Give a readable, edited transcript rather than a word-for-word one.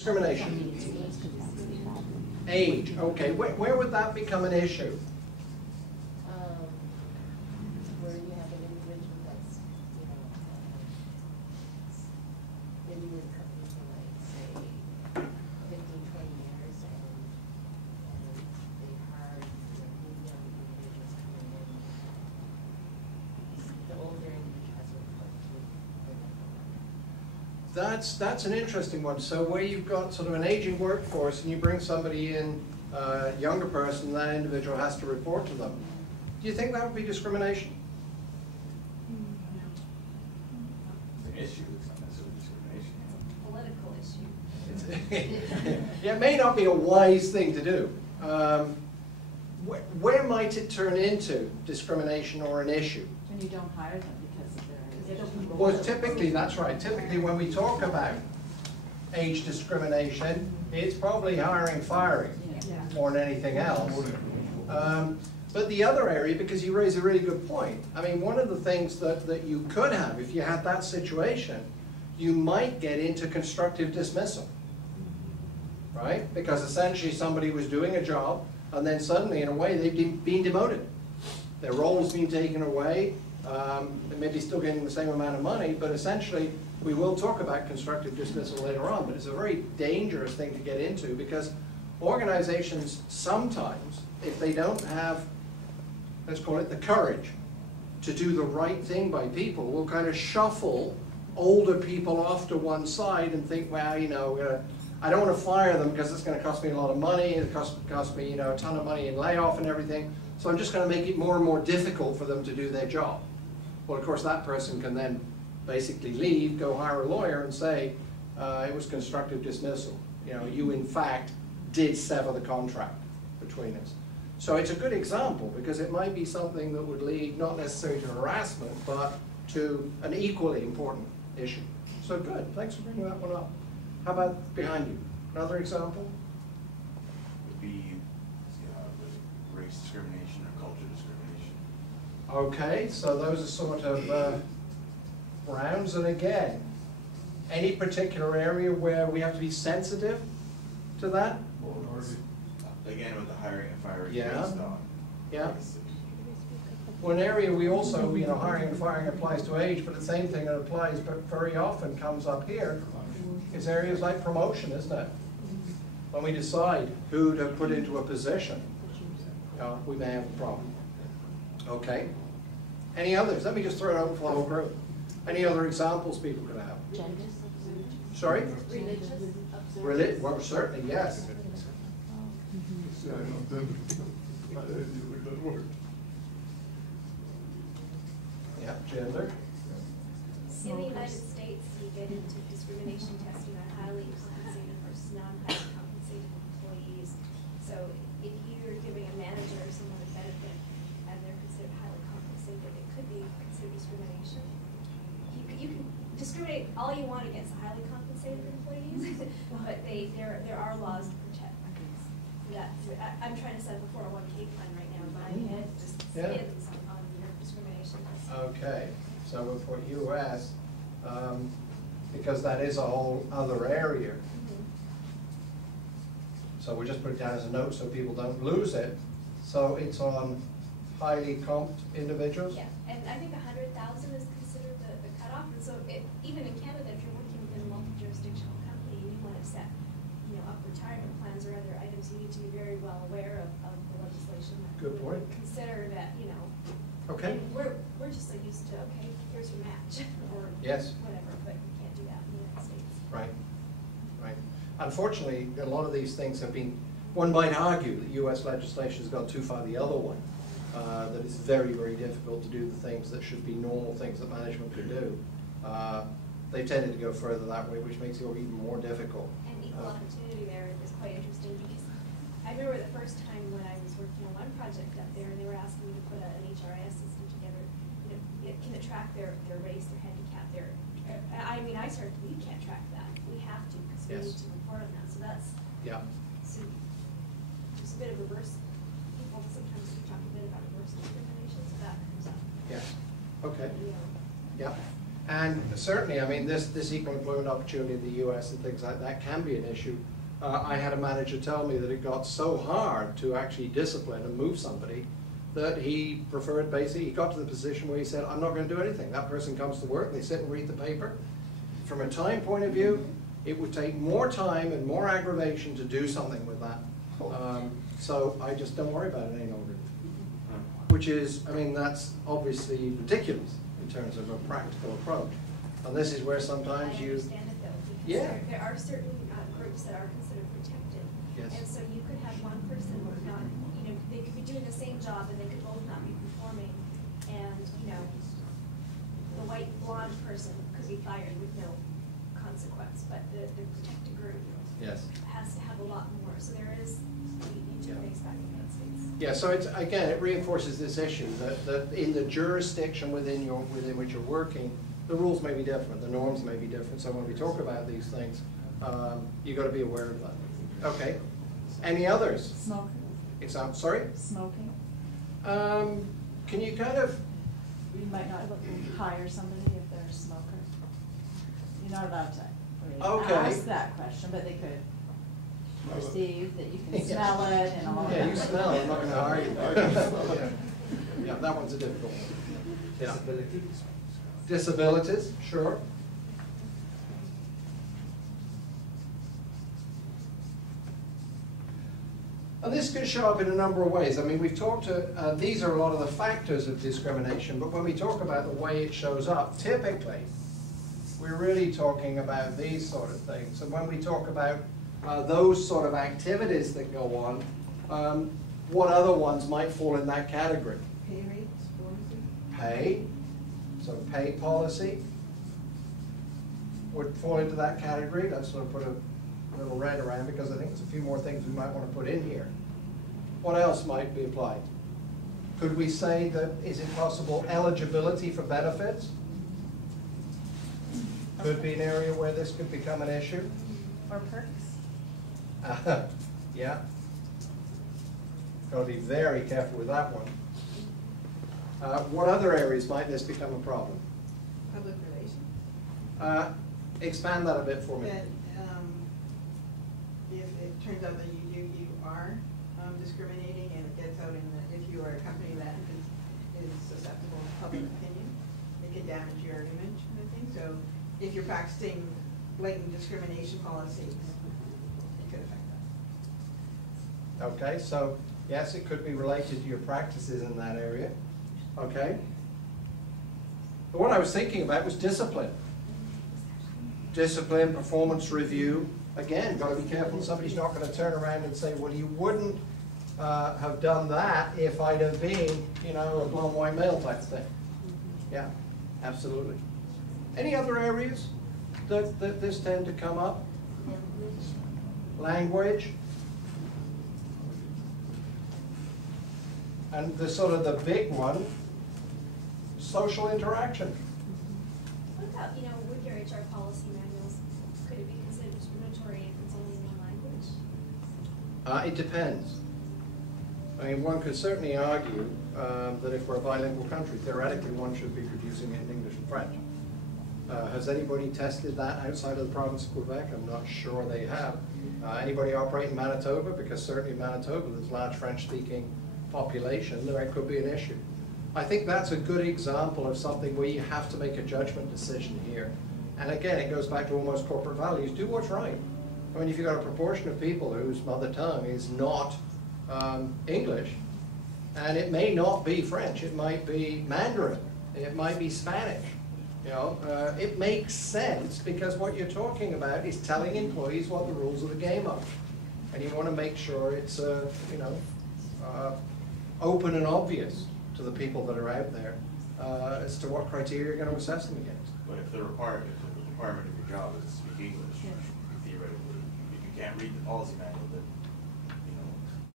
Discrimination. Age. Okay. Where would that become an issue? Where you have an individual that's, been with the company for like, say, 15, 20 years, and they've hired new young individuals coming in. The older individual has a report to. That's an interesting one. So where you've got sort of an aging workforce and you bring somebody in, a younger person, that individual has to report to them. Do you think that would be discrimination? Issue, it's not necessarily discrimination. Political issue. Yeah, it may not be a wise thing to do. Where might it turn into discrimination or an issue? When you don't hire them because of their age. Well, typically, that's right. Typically, when we talk about age discrimination, it's probably hiring, firing, more than anything else. But the other area, because you raise a really good point, I mean, one of the things that you could have, if you had that situation, you might get into constructive dismissal, right? Because essentially somebody was doing a job, and then suddenly, in a way, they've been demoted. Their role's been taken away. They may be still getting the same amount of money, but essentially, we will talk about constructive dismissal later on, but it's a very dangerous thing to get into because organizations sometimes, if they don't have, let's call it the courage, to do the right thing by people, will kind of shuffle older people off to one side and think, well, I don't want to fire them because it's going to cost me a lot of money, it cost me, a ton of money in layoff and everything, so I'm just going to make it more and more difficult for them to do their job. Well, of course, that person can then basically leave, go hire a lawyer and say, it was constructive dismissal. You in fact did sever the contract between us. So it's a good example because it might be something that would lead not necessarily to harassment, but to an equally important issue. So good, thanks for bringing that one up. How about behind you? Another example? Would be race discrimination or culture discrimination. Okay, so those are sort of rounds, and again, any particular area where we have to be sensitive to that? Again, with the hiring and firing Yeah. based on. Yeah. One area we also, hiring and firing applies to age, but the same thing that applies, but very often comes up here, is areas like promotion, isn't it? When we decide who to put into a position, we may have a problem. Okay. Any others? Let me just throw it out for the whole group. Any other examples people could have? Gender. Sorry? Religious. Well, certainly, yes. Yeah, gender. In the United States, you get into discrimination testing on highly compensated versus non-highly compensated employees. So if you're giving a manager or someone a benefit and they're considered highly compensated, it could be considered discrimination. You can discriminate all you want against highly compensated employees, but there are laws to protect that. I'm trying to set up a 401k plan right now in my head, just spins on discrimination testing. Okay, so with what you asked, because that is a whole other area, so we'll just put it down as a note so people don't lose it. So it's on highly comped individuals? Yeah, and I think 100,000 is considered the cutoff, and so even in Canada, if you're working within a multi-jurisdictional company and you want to set up retirement plans or other items, you need to be very well aware of the legislation. Good point. Consider that, Okay. we're just so used to, okay, here's your match, or Yes. whatever, but you can't do that in the United States. Right, right. Unfortunately, a lot of these things have been, one might argue that US legislation has gone too far the other way, that it's very, very difficult to do the things that should be normal things that management could do. They've tended to go further that way, which makes it even more difficult. And equal opportunity there is quite interesting because I remember the first time when I was working on one project up there and they were asking me to put an HRIS system together, it can it track their race, their handicap, I started to, we can't track that. We have to because we need to report on that. So that's so just a bit of reverse. People sometimes we talk a bit about reverse discrimination, so that comes up. Yes. Okay. Yeah. And certainly, I mean, this equal employment opportunity in the US and things like that can be an issue. I had a manager tell me that it got so hard to actually discipline and move somebody that he preferred, basically, he got to the position where he said, I'm not going to do anything. That person comes to work, they sit and read the paper. From a time point of view, it would take more time and more aggravation to do something with that. So I just don't worry about it any longer. Which is, I mean, that's obviously ridiculous in terms of a practical approach. And this is where sometimes I you... understand it though, because Yeah. there are certain groups that are considered protected. Yes. And so you could have one person not, you know, they could be doing the same job and they could both not be performing. And, you know, the white blonde person could be fired with no consequence, but the protected group Yes. has to have a lot more. So there is, you need to face back against things. Yeah, so it's, again, it reinforces this issue that in the jurisdiction within which you're working, the rules may be different, the norms may be different. So when we talk about these things, you've got to be aware of that. Okay. Any others? Smoking. Sorry? Smoking. Can you kind of... You might not hire somebody if they're a smoker. You're not allowed to really Okay. ask that question, but they could perceive that you can smell it and all of that. Yeah, you smell it, I'm not going to argue. Yeah, that one's a difficult one. Yeah. Disabilities, sure. And this can show up in a number of ways. I mean, we've talked to, these are a lot of the factors of discrimination, but when we talk about the way it shows up, typically, we're really talking about these sort of things. And when we talk about those sort of activities that go on, what other ones might fall in that category? Pay rates, bonuses? Pay, so pay policy would fall into that category. That's sort of put a little red around because I think there's a few more things we might want to put in here. What else might be applied? Could we say that, is it possible, eligibility for benefits? Could be an area where this could become an issue. Or perks. Yeah. Got to be very careful with that one. What other areas might this become a problem? Public relations? Expand that a bit for me. That if it turns out that you are discriminating and it gets out in the, if you are a company that is susceptible to public opinion, it can damage your image kind of thing. So if you're practicing blatant discrimination policies, it could affect that. Okay, so yes, it could be related to your practices in that area. Okay. But what I was thinking about was discipline. Discipline, performance review. Again, got to be careful. Somebody's not going to turn around and say, well, you wouldn't have done that if I'd have been, you know, a blonde white male type thing. Yeah, absolutely. Any other areas that this tend to come up? Language. And the sort of the big one, social interaction. What about, you know, with your HR policy manuals, could it be considered discriminatory if it's only in one language? It depends. I mean, one could certainly argue that if we're a bilingual country, theoretically one should be producing it in English and French. Has anybody tested that outside of the province of Quebec? I'm not sure they have. Anybody operate in Manitoba? Because certainly in Manitoba there's large French-speaking population, there could be an issue. I think that's a good example of something where you have to make a judgment decision here. And again, it goes back to almost corporate values. Do what's right. I mean, if you've got a proportion of people whose mother tongue is not English, and it may not be French, it might be Mandarin, it might be Spanish, you know, it makes sense because what you're talking about is telling employees what the rules of the game are. And you want to make sure it's, you know, open and obvious to the people that are out there as to what criteria you're going to assess them against. But if the requirement of your job is to speak English, theoretically, if you can't read the policy manual, then